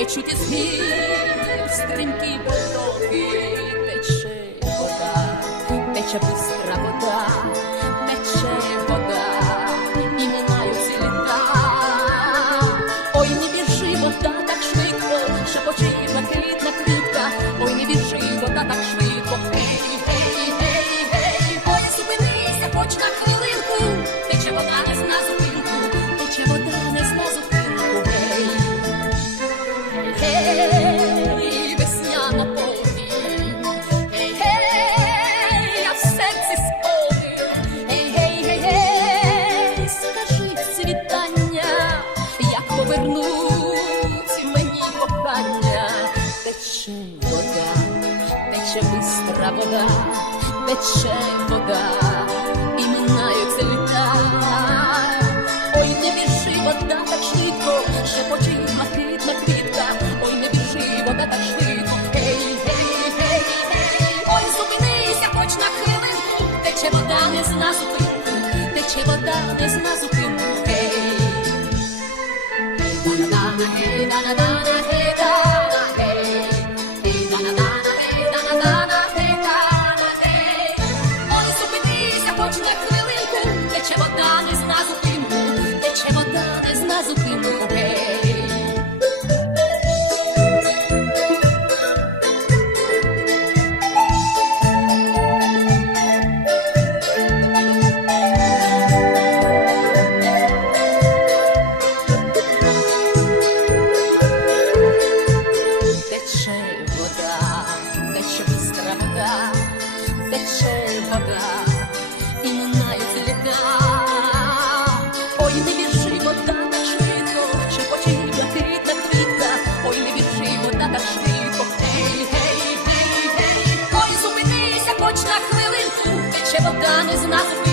течуть із гір, стрімкі потоки, тече вода, тече бистра вода, як повернуть мені кохання. Тече вода, тече бистра вода, тече вода, і минаються літа. Ой, не біжи, вода так швидко, шепоче блакитна квітка. Ой, не біжи, вода так швидко. Гей, гей, гей, гей, ой, зупинися, хоч на хвилинку. Тече вода не зна зупинку, тече вода не зна зупинку. na na na na хоч на хвилинку, тече вода не з нас.